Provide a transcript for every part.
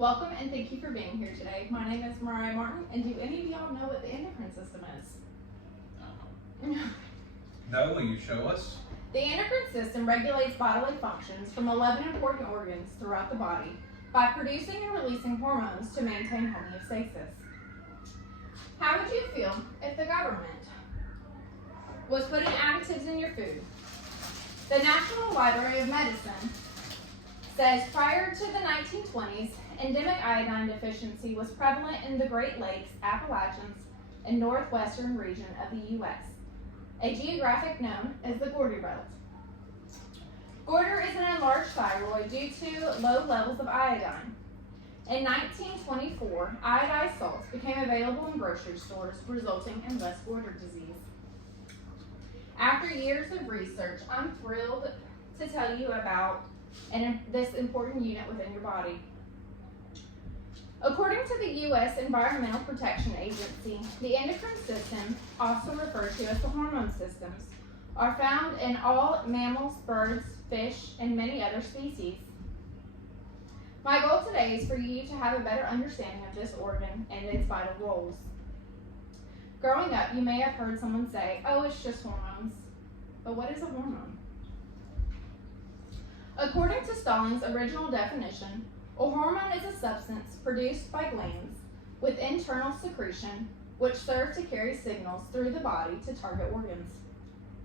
Welcome and thank you for being here today. My name is Mariah Martin, and do any of y'all know what the endocrine system is? No, will you show us? The endocrine system regulates bodily functions from 11 important organs throughout the body by producing and releasing hormones to maintain homeostasis. How would you feel if the government was putting additives in your food? The National Library of Medicine says prior to the 1920s, endemic iodine deficiency was prevalent in the Great Lakes, Appalachians, and northwestern region of the U.S., a geographic known as the Gordy Belt. Goiter is an enlarged thyroid due to low levels of iodine. In 1924, iodized salts became available in grocery stores, resulting in less goiter disease. After years of research, I'm thrilled to tell you about this important unit within your body. According to the U.S. Environmental Protection Agency, the endocrine system, also referred to as the hormone systems, are found in all mammals, birds, fish, and many other species. My goal today is for you to have a better understanding of this organ and its vital roles. Growing up, you may have heard someone say, "Oh, it's just hormones." But what is a hormone? According to Stalling's original definition, a hormone is a substance produced by glands with internal secretion which serve to carry signals through the body to target organs.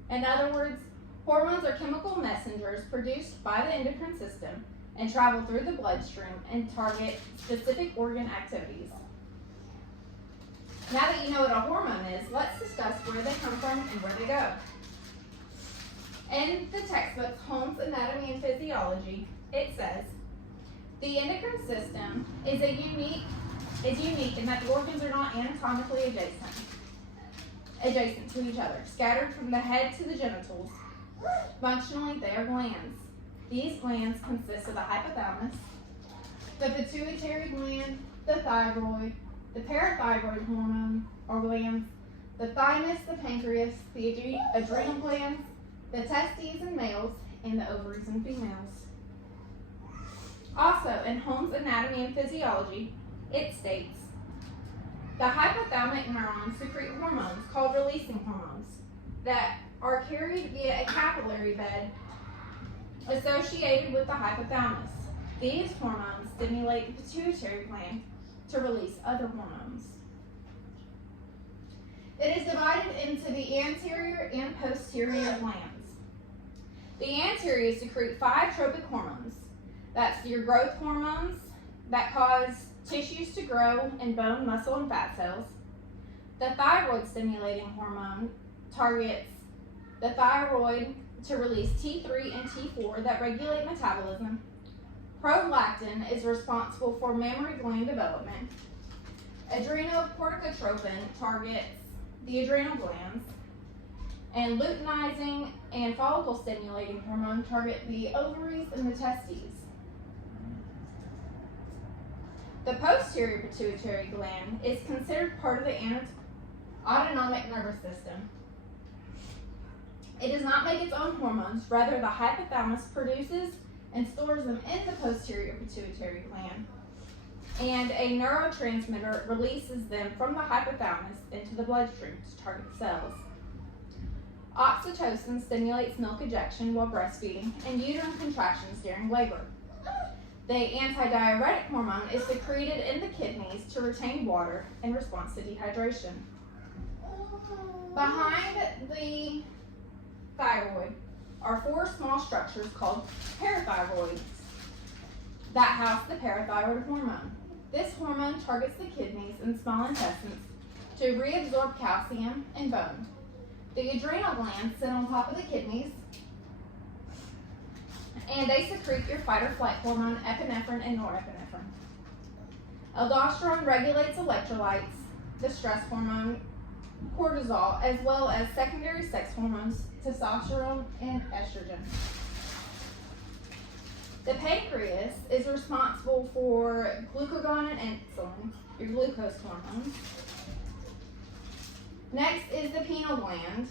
In other words, hormones are chemical messengers produced by the endocrine system and travel through the bloodstream and target specific organ activities. Now that you know what a hormone is, let's discuss where they come from and where they go. In the textbook Holmes' Anatomy and Physiology, it says, the endocrine system is unique in that the organs are not anatomically adjacent to each other, scattered from the head to the genitals. Functionally, they are glands. These glands consist of the hypothalamus, the pituitary gland, the thyroid, the parathyroid hormone or glands, the thymus, the pancreas, the adrenal glands, the testes in males, and the ovaries in females. Also, in Holmes' Anatomy and Physiology, it states, the hypothalamic neurons secrete hormones called releasing hormones that are carried via a capillary bed associated with the hypothalamus. These hormones stimulate the pituitary gland to release other hormones. It is divided into the anterior and posterior glands. The anterior secrete 5 tropic hormones. That's your growth hormones that cause tissues to grow in bone, muscle, and fat cells. The thyroid stimulating hormone targets the thyroid to release T3 and T4 that regulate metabolism. Prolactin is responsible for mammary gland development. Adrenocorticotropin targets the adrenal glands. And luteinizing and follicle stimulating hormone target the ovaries and the testes. The posterior pituitary gland is considered part of the autonomic nervous system. It does not make its own hormones, rather the hypothalamus produces and stores them in the posterior pituitary gland, and a neurotransmitter releases them from the hypothalamus into the bloodstream to target cells. Oxytocin stimulates milk ejection while breastfeeding and uterine contractions during labor. The antidiuretic hormone is secreted in the kidneys to retain water in response to dehydration. Behind the thyroid are 4 small structures called parathyroids that house the parathyroid hormone. This hormone targets the kidneys and small intestines to reabsorb calcium and bone. The adrenal glands sit on top of the kidneys, and they secrete your fight or flight hormone, epinephrine and norepinephrine. Aldosterone regulates electrolytes, the stress hormone, cortisol, as well as secondary sex hormones, testosterone and estrogen. The pancreas is responsible for glucagon and insulin, your glucose hormones. Next is the pineal gland,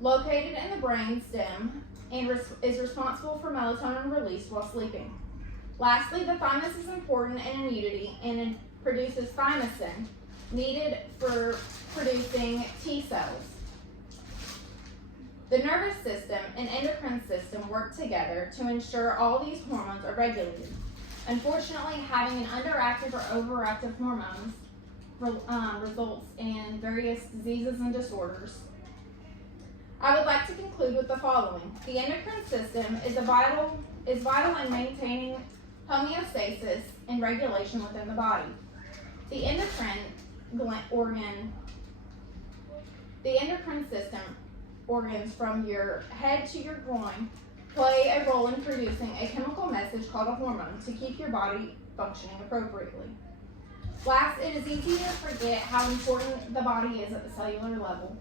located in the brain stem, and is responsible for melatonin release while sleeping. Lastly, the thymus is important in immunity and it produces thymosin, needed for producing T cells. The nervous system and endocrine system work together to ensure all these hormones are regulated. Unfortunately, having an underactive or overactive hormones results in various diseases and disorders. I would like to conclude with the following. The endocrine system is vital in maintaining homeostasis and regulation within the body. The endocrine system organs from your head to your groin play a role in producing a chemical message called a hormone to keep your body functioning appropriately. Last, it is easy to forget how important the body is at the cellular level,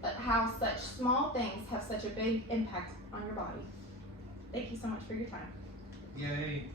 but how such small things have such a big impact on your body. Thank you so much for your time. Yay.